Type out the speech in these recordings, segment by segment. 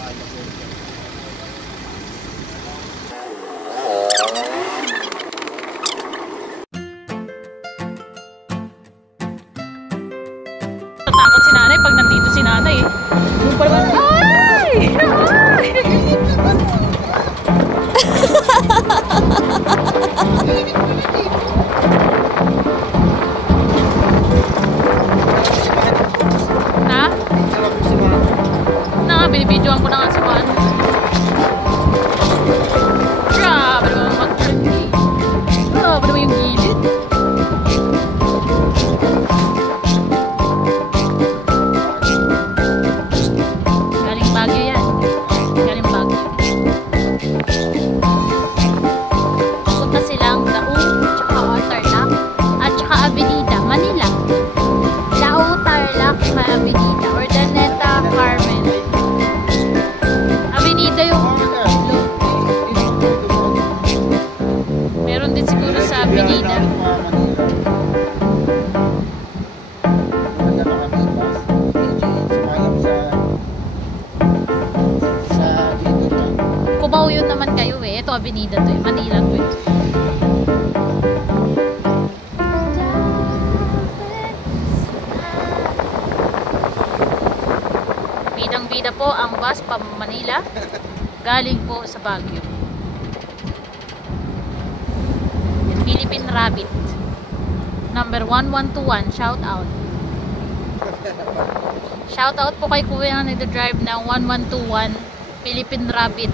Natakot si nanay pag nandito si nanay eh. Yung parang, ay! Ha? Na, binibidyoan ko na nga si Juan. Grabe naman mag-trend eh. Grabe naman yung gilid. Galing Baguio yan. Galing Baguio. Punta silang Daum, tsaka Tarlac, at tsaka Avenida, Manila. Daum, Tarlac, Avenida, Urdaneta, Carmen. Avenida yung meron din siguro sa Avenida. Cubao yun naman kayo eh. Ito Avenida to eh. Manila to eh. Bidang-bida po ang bus pa Manila. Galing po sa Baguio. Philippine Rabbit. Number 1121. Shout out. Shout out po kay kuya na nagdadrive ng 1121 Philippine Rabbit.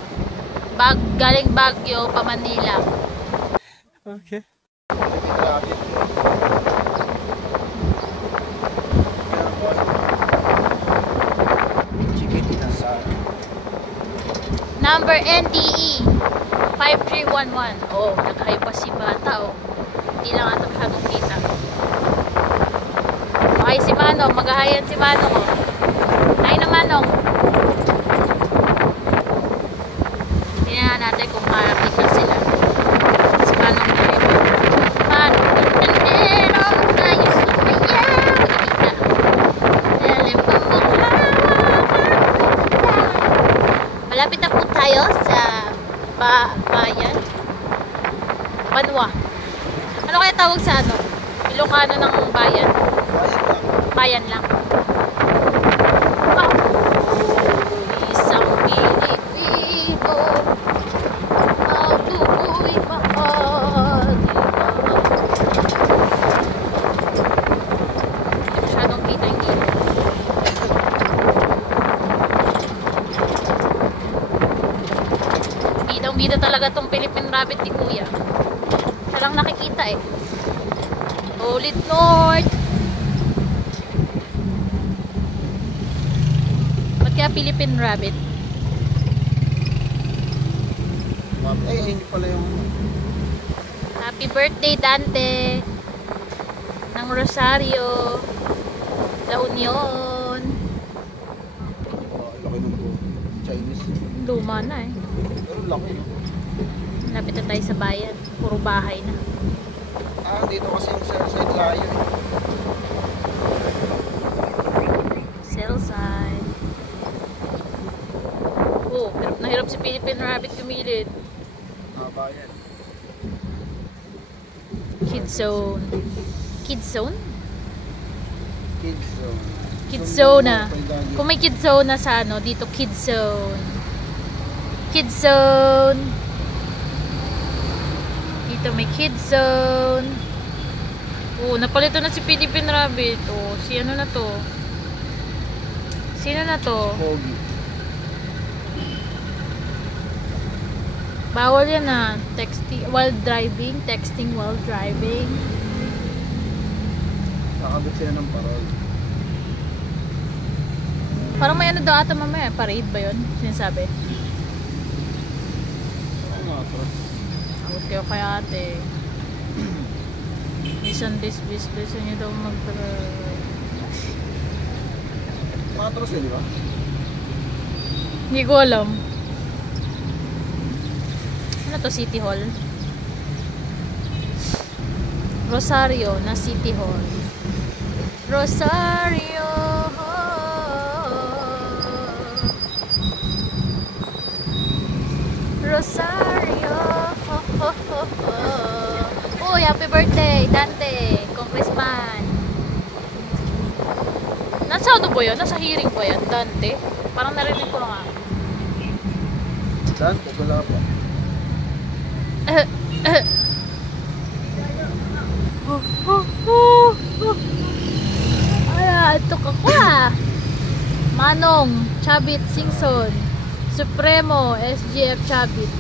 Galing Baguio pa Manila. Okay. Number NDE 5311. Oh, nag-high pa si bata oh. Hindi lang ata masyadong kita. Ay si Manong, mag-ahayan si Manong oh. Ay na Manong. Tingnan natin kung makakita sila. Si Manong na rin. Manong, tandero, ayos sumayaw. Nakita. Lalim ng mukha. Malapit na po tayo sa bayan. Banwa. Ano kaya tawag sa ano? Ilocano ng bayan. Bayan lang. Wow. Isang Pilipino matuloy maadiba. Hindi masyadong kita yung gilid. Bidang-bida talaga tong Philippine Rabbit ni Kuya. Siya lang nakikita eh. Solid North. Ba't kaya Philippine Rabbit? Eh, hindi pala yung... Happy birthday Dante ng Rosario La Union. Laki ng po. Chinese. Luma na eh. Pero laki. Lapit na tayo sa bayan. Puro bahay na. Ah, dito kasi yung side layo eh. Cell side. Oh, hirap na hirap si Philippine Rabbit kumilid. Ah, bayan. Kids zone. Kids zone? Kids zone. Kids zone na. Kung may kids zone na sa ano, dito kids zone. Kids zone. Dito may kids zone. Oh, napalito na si Philippine Rabbit. Oh, si ano na to? Sino na to? Pogi. Bawal yan na. Texting while driving. Texting while driving. Nakabit sila ng parol. Parang may ano daw ata mamaya. Parade ba yun? Sinasabi? Ano nga ito? Awat kayo kaya ate. Isang bis nyo daw mag-drive. Matros yun, di ba? Hindi ko alam. Ano to? City Hall? Rosario na City Hall. Rosario. Happy birthday, Dante, Congressman. Nasa ano ba yan? Nasa hearing ba yan, Dante? Parang narinig ko nga. Dante, wala pa. Ay, ito ka ko ah. Manong, Chabit, Singson, Supremo, SGF Chabit.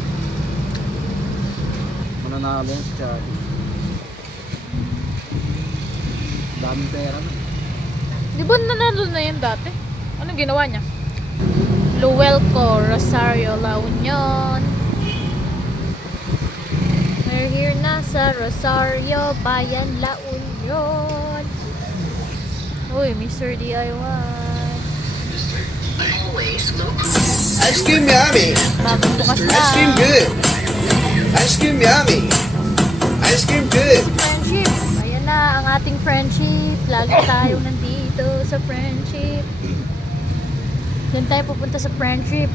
Mananalo yung si Chari. Daming pera na. Di ba nanalo na yun dati? Anong ginawa niya? Luelco, Rosario, La Union. We're here na sa Rosario, Bayan, La Union. Uy, Mr. DIY. Ice cream yummy. Bagong bukas na. Ice cream good. Ice cream yummy. Ice cream good. Friendship. Ayan na ang ating friendship. Lagi tayo nandito sa friendship. Diyan tayo pupunta sa friendship.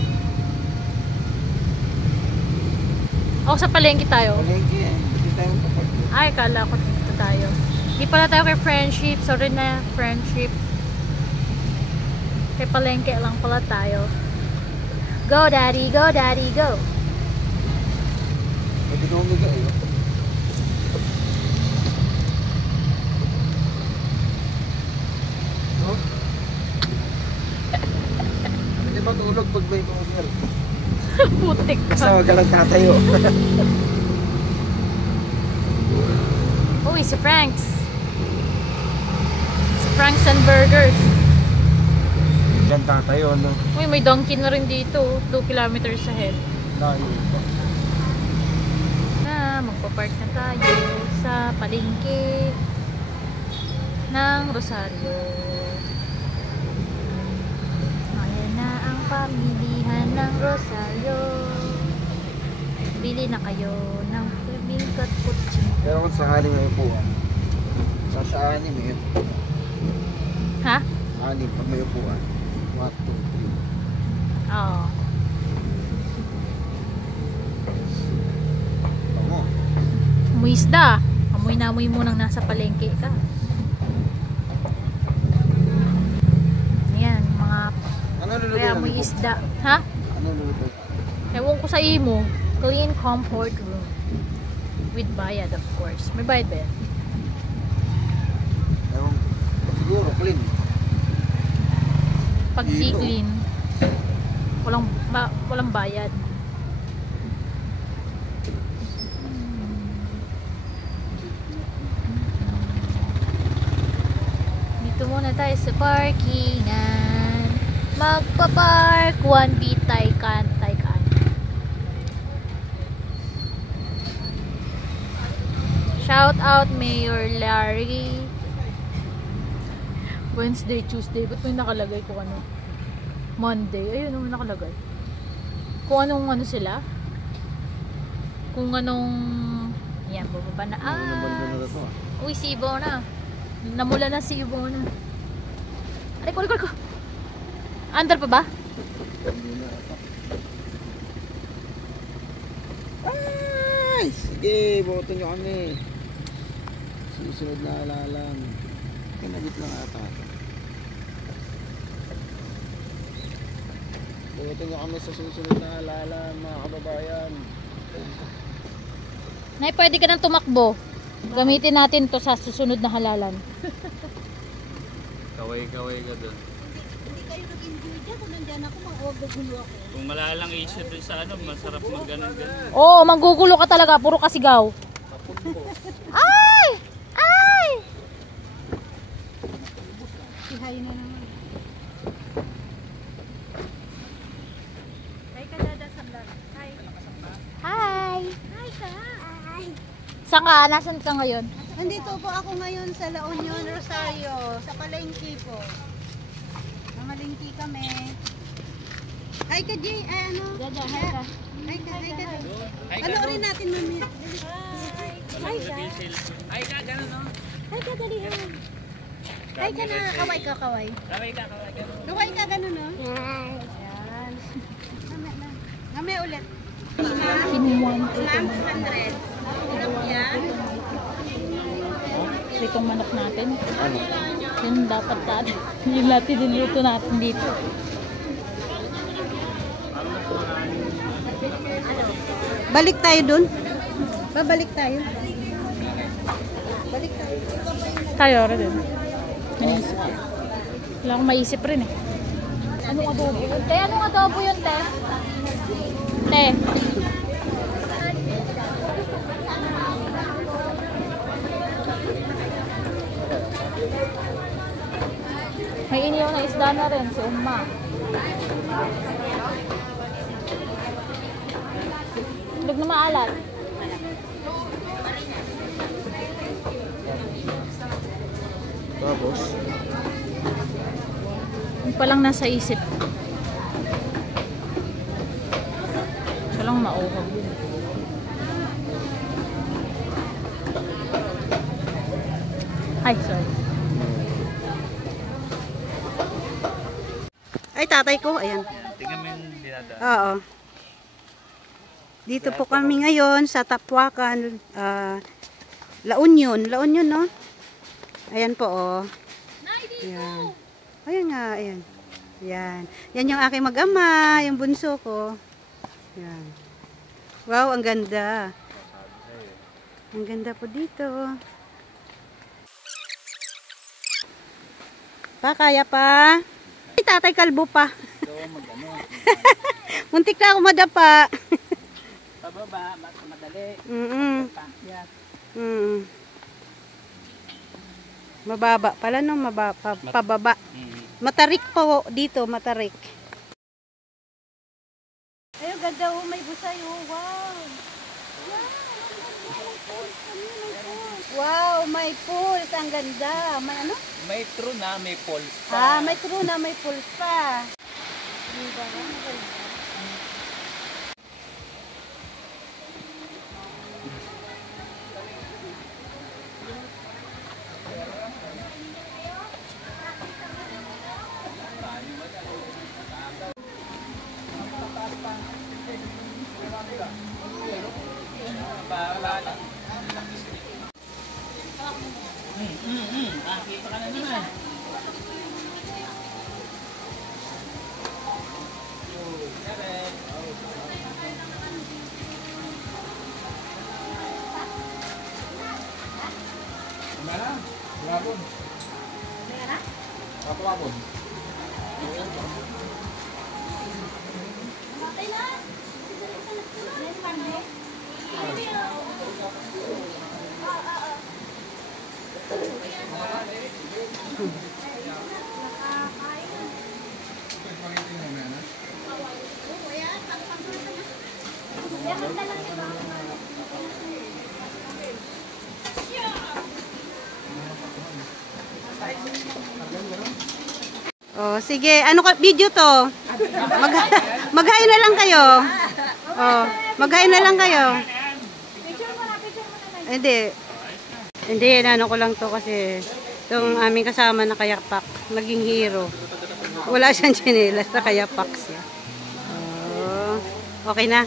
O sa palengke tayo. Palengke eh. Hindi tayo kapag. Ay, kala ko dito tayo. Hindi pala tayo kay friendship. Sorry na, friendship. Kay palengke lang pala tayo. Go daddy, go daddy, go. Pwede ka umiga eh. No? Pwede matulog pag may umiga. Putik Basta ka. wag ka lang tatayo. Uy, si Frank's. Si Frank's and Burgers. Yan tatayo, no? Uy, may Dunkin na rin dito. 2 kilometers ahead. Layo. Magpapark na tayo sa palengke ng Rosario. Ayan na ang pamilihan ng Rosario. Bili na kayo ng bibingkat kutsi. Pero kung sakaling may upuan, sa anim eh. Ha? Anim pag may upuan. 1, 2, 3. Oo. Tama. Amoy isda. Amoy na amoy mo nang nasa palengke ka. Ayan, mga Ano luluto kaya yan? amoy isda. Ha? Ano luluto? Ewan ko sa imo. Clean comfort room. With bayad, of course. May bayad ba yan? Ewan. Siguro, clean. Pag di Dito. clean, walang bayad. Dito muna tayo sa parkingan. Magpa-park 1B Taycan. Shout out Mayor Larry. Wednesday, Tuesday. Ba't may nakalagay kung ano? Monday. Ayun naman nakalagay. Kung anong ano sila. Kung anong... Yan, bababa na. Ano naman na ito? Uy, si Ibona. Namula na si Ibona. Aray ko. Under pa ba? Hindi na ito. Ay! Sige, boto nyo kami. Susunod na alalang. Kinagit lang ata. Boto nyo kami sa susunod na alalang, mga kababayan. Nay, pwede ka nang tumakbo. Gamitin natin to sa susunod na halalan. Kaway-kaway ka doon. Hindi kayo nag-enjoy dyan. Kung nandyan ako, huwag gugulo ako. Kung malalang issue doon sa ano, masarap mag-ganon ganun. Oo, manggugulo ka talaga. Puro kasigaw. Ay! Ay! Sihay na naman. Hi ka, Dada, sa vlog. Hi. Hi. Hi ka! Hi! Saan ka? Nasaan ka ngayon? Nandito po ako ngayon sa La Union, Rosario. Sa palengke po. Mamalengke kami. Hi ka, Jay. Ay, ano? Dada, hi ka. Hi ka, hi ka. Panoorin natin mamaya. Hi ka. Ay ka, ganun no? Hi ka, dali. Hi ka na. Kaway ka, kaway. Kaway ka, kaway ka. Kaway ka, ganun, no? Ayan. Mamaya na. Mamaya ulit. Kinuwan. Ma'am, 200. Ilang yan? pritong manok natin. Ano? Yun dapat natin. Yun natin niluto natin dito. Balik tayo dun. Babalik tayo. Balik tayo. Tayo rin. Manisip. Wala akong maisip rin eh. Anong adobo yun? Te, anong adobo yun, te? Te. May iniyaw na isda na rin, si Uma. Huwag na maalat. Tapos, Yung palang nasa isip. Siya lang mauhog. Ay, sorry. Ay, tatay ko. Ayan. Tingnan mo yung dinadaan. Oo. Dito po kami ngayon sa Tapwakan. La Union. La Union, no? Ayan po, oh. Ayan. Ayan nga, ayan. Ayan. Yan yung aking mag-ama, yung bunso ko. Ayan. Wow, ang ganda. Ang ganda po dito. Pa, kaya pa? Ay, tatay kalbo pa. Muntik na ako madapa. Pababa, mas madali. Mababa pala no, pababa. Matarik po dito, matarik. Ay, ganda oh, may busay oh. Wow. Wow, may pulse. Ang ganda. May ano? May true na, may pulse pa. Ah, may true na, may pulse pa. Diba? Nakikita ka na naman. Oh, sige. Ano ka video to? Mag-hi na lang kayo. Oh, mag-hi na lang kayo. Hindi. Hindi, ano ko lang to kasi itong aming kasama na kayapak, naging hero. Wala siyang tsinelas na kayapak siya. Oh, okay na.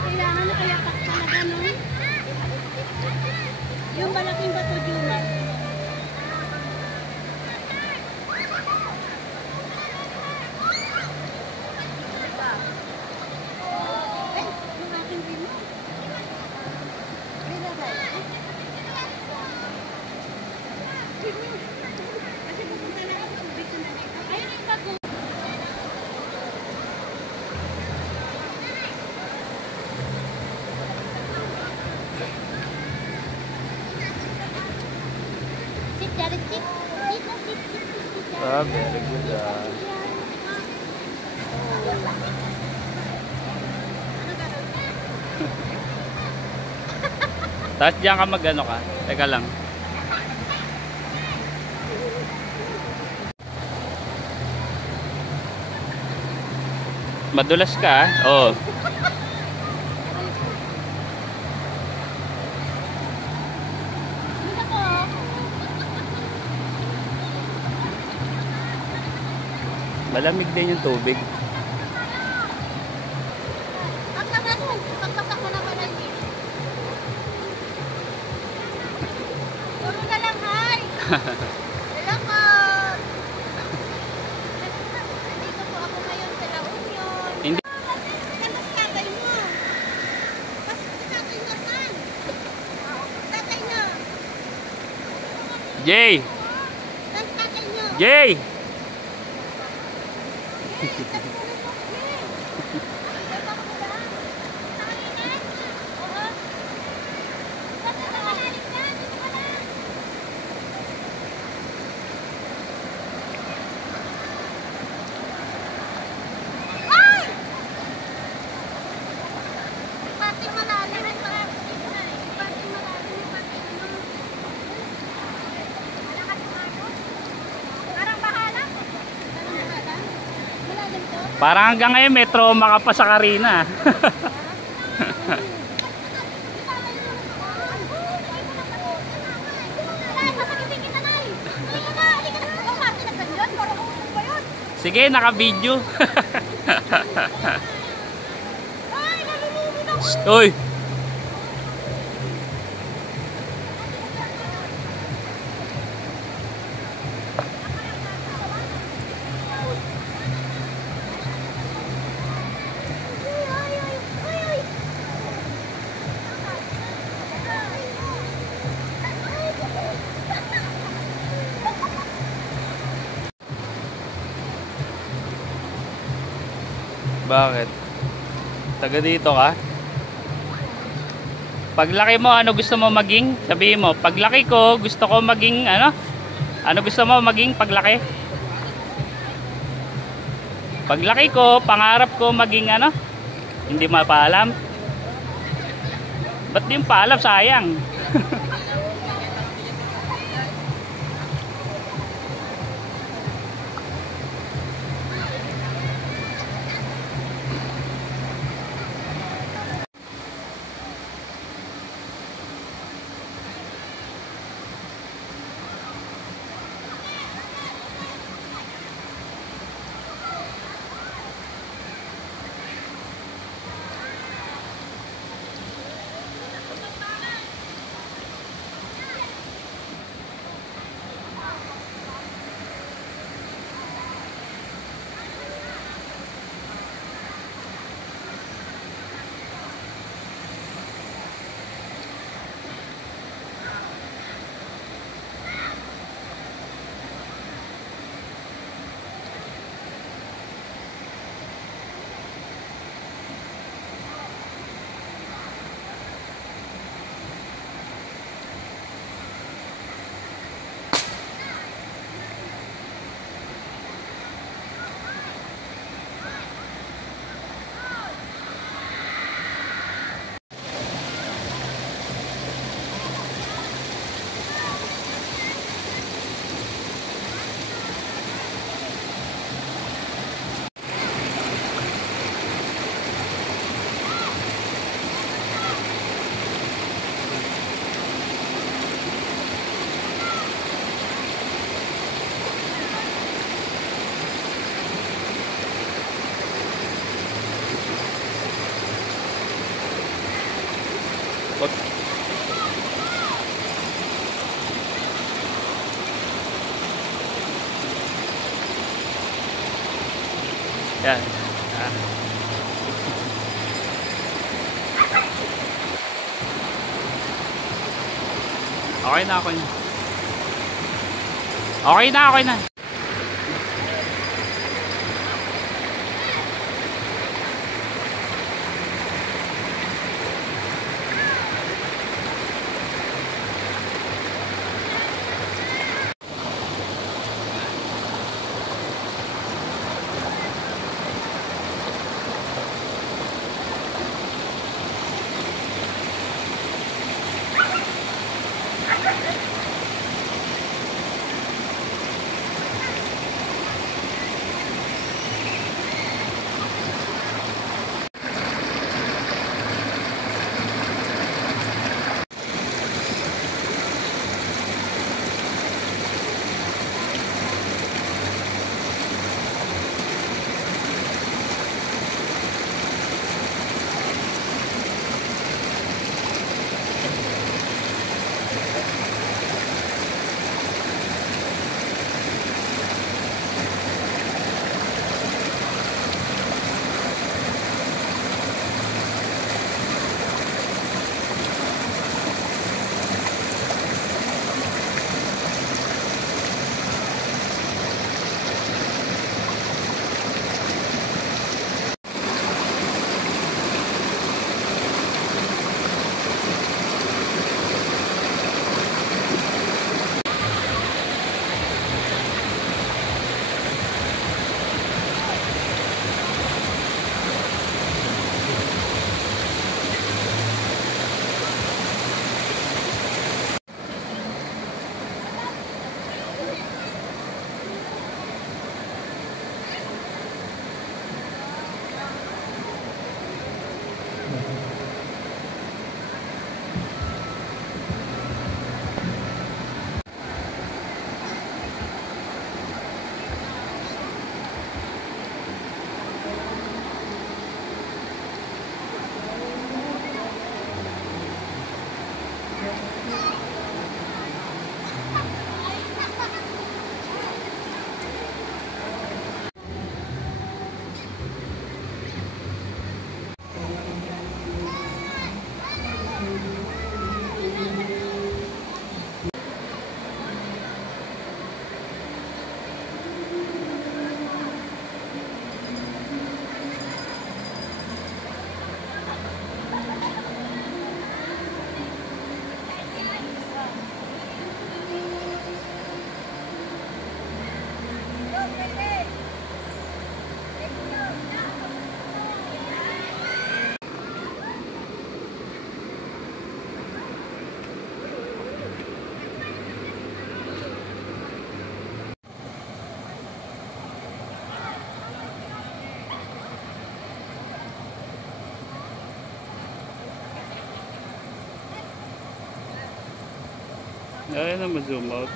Kailangan na kayapak talaga, no? Yung malaking bato dyan. Ah, very good. Tapos diyan ka mag-ano ka? Teka lang. Madulas ka? Oo. Malamig din yung tubig. Pagpasak mo naman ang gilid. Puro na lang, hi! Hello po! Dito po ako ngayon sa La Union. Hindi. Tapos tatay mo. Tapos tatay mo saan? Tatay mo. Jay! Tapos tatay mo. Jay! Parang hanggang ngayon may trauma ka pa sa Karina. Sige, naka-video. Uy! Bakit? Taga dito ka? Paglaki mo, ano gusto mo maging? Sabihin mo, paglaki ko, gusto ko maging ano? Ano gusto mo maging paglaki? Paglaki ko, pangarap ko maging ano? Hindi mapaalam? Ba't di mo paalam? Sayang. Yan. Okay na, okay na. Okay na, okay na. Ayaw na ma-zoom out.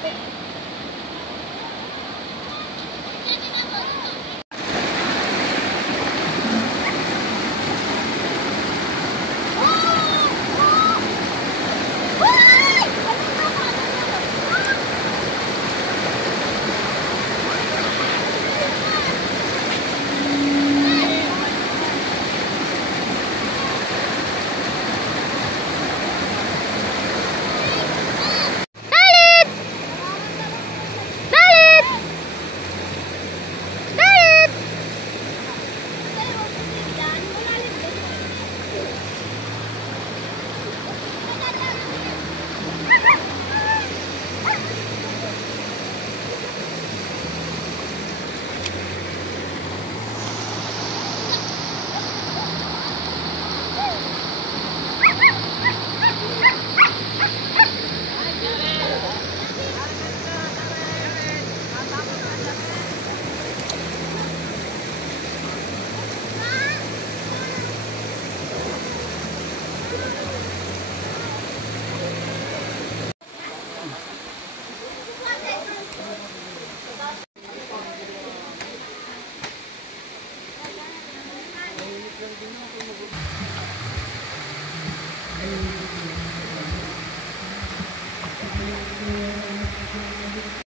Thank you.